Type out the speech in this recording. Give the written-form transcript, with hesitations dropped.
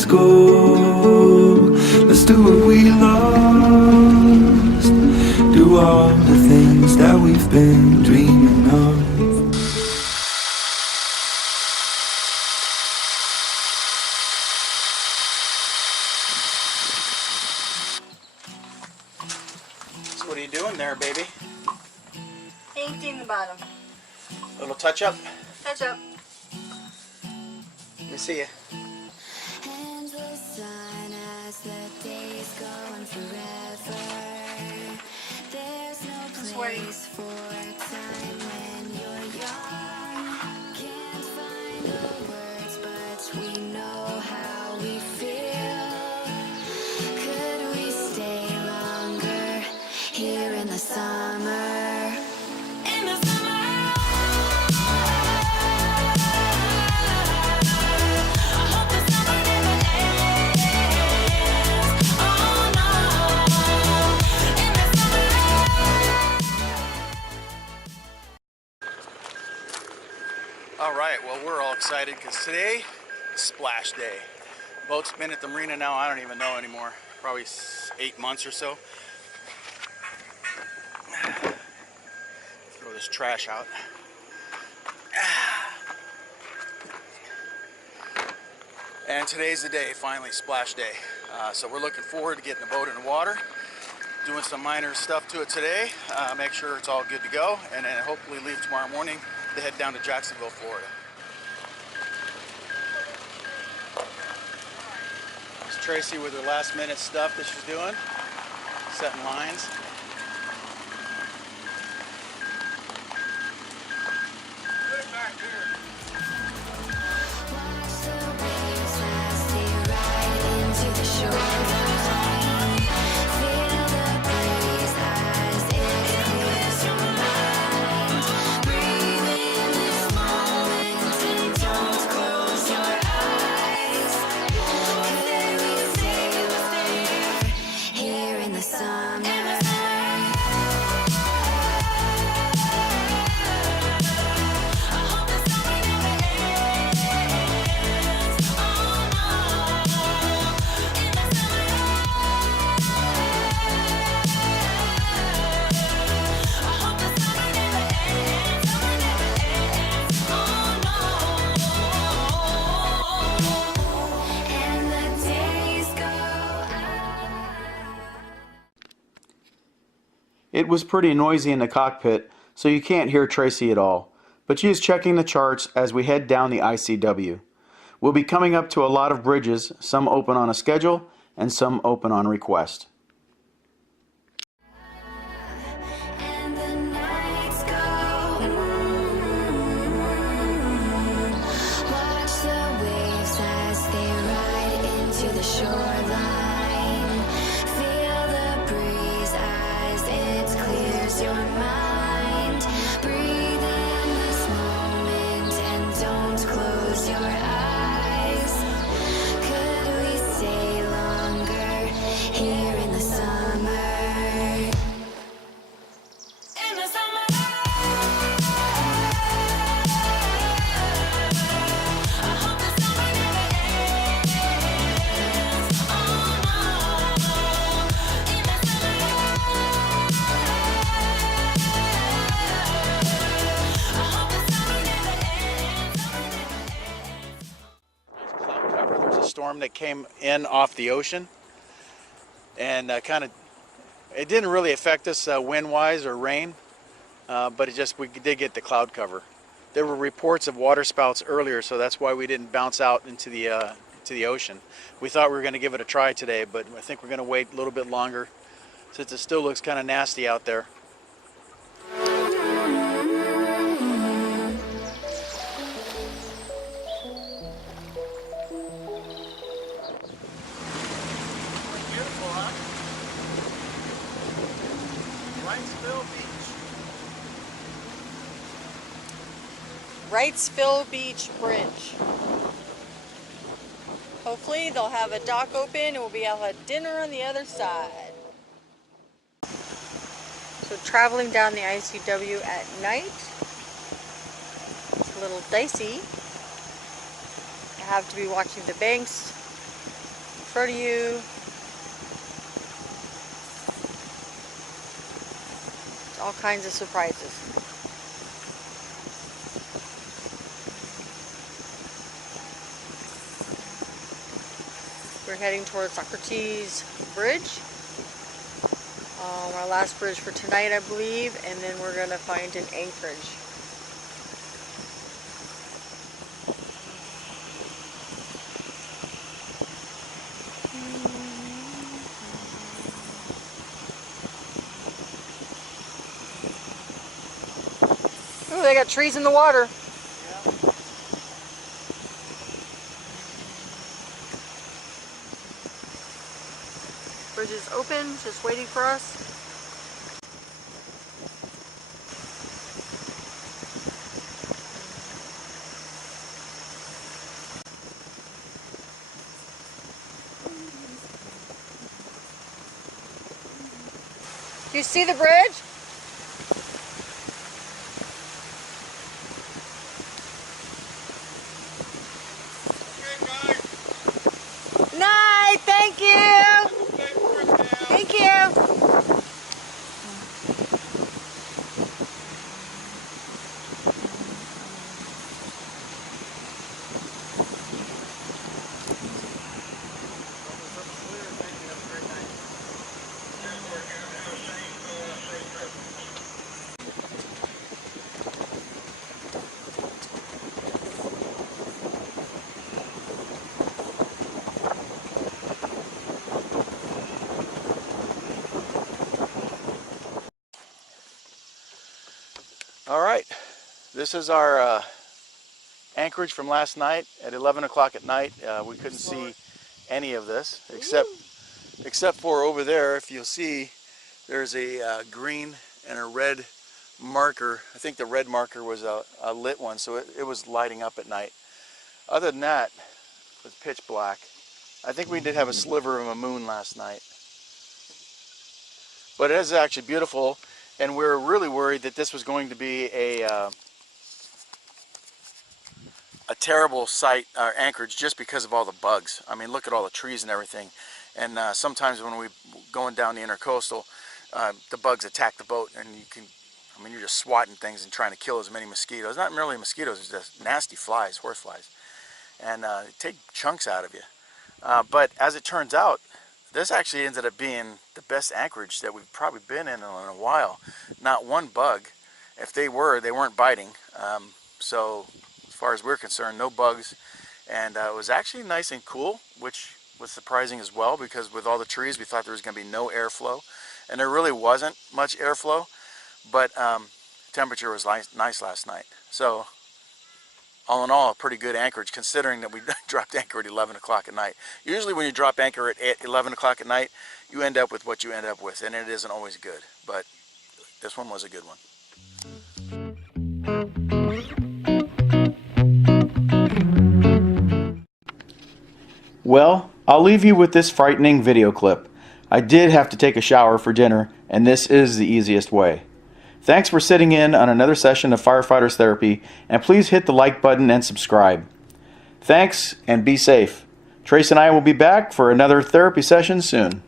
let's go. Let's do what we lost. Do all the things that we've been dreaming of. So what are you doing there, baby? Painting the bottom. A little touch up? Touch up. Let me see you. I'm sweating. All right, well, we're all excited because today is splash day. Boat's been at the marina now, I don't even know anymore, probably 8 months or so. Throw this trash out. And today's the day, finally, splash day. So we're looking forward to getting the boat in the water, doing some minor stuff to it today, make sure it's all good to go, and then hopefully leave tomorrow morning to head down to Jacksonville, Florida. There's Tracy with her last minute stuff that she's doing, setting lines. It was pretty noisy in the cockpit, so you can't hear Tracy at all, but she is checking the charts as we head down the ICW. We'll be coming up to a lot of bridges, some open on a schedule and some open on request. Storm that came in off the ocean, and it didn't really affect us wind-wise or rain, but we did get the cloud cover. There were reports of water spouts earlier, so that's why we didn't bounce out into the ocean. We thought we were going to give it a try today, but I think we're going to wait a little bit longer since it still looks kind of nasty out there. Wrightsville Beach Bridge. Hopefully they'll have a dock open and we'll be able to have dinner on the other side. So traveling down the ICW at night, it's a little dicey. I have to be watching the banks front of you. All kinds of surprises. We're heading towards Socrates Bridge. Our last bridge for tonight, I believe, and then we're going to find an anchorage. Oh, they got trees in the water. Bridge is open, just waiting for us. Do you see the bridge? Night, thank you. Thank you. All right, this is our anchorage from last night at 11 o'clock at night. We couldn't see any of this except for over there. If you'll see, there's a green and a red marker. I think the red marker was a lit one, so it was lighting up at night. Other than that, it was pitch black. I think we did have a sliver of a moon last night. But it is actually beautiful, and we're really worried that this was going to be a terrible site, anchorage, just because of all the bugs. I mean, look at all the trees and everything. And sometimes when we're going down the intercoastal, the bugs attack the boat, and you're just swatting things and trying to kill as many mosquitoes. Not really mosquitoes, it's just nasty flies, horse flies. And they take chunks out of you. But as it turns out, this actually ended up being the best anchorage that we've probably been in a while. Not one bug. If they were, they weren't biting. So as far as we're concerned, no bugs. And it was actually nice and cool, which was surprising as well, because with all the trees, we thought there was going to be no airflow. And there really wasn't much airflow, but temperature was nice last night. So all in all, a pretty good anchorage, considering that we dropped anchor at 11 o'clock at night. Usually when you drop anchor at 11 o'clock at night, you end up with what you end up with, and it isn't always good. But this one was a good one. Well, I'll leave you with this frightening video clip. I did have to take a shower for dinner, and this is the easiest way. Thanks for sitting in on another session of Firefighters Therapy, and please hit the like button and subscribe. Thanks, and be safe. Trace and I will be back for another therapy session soon.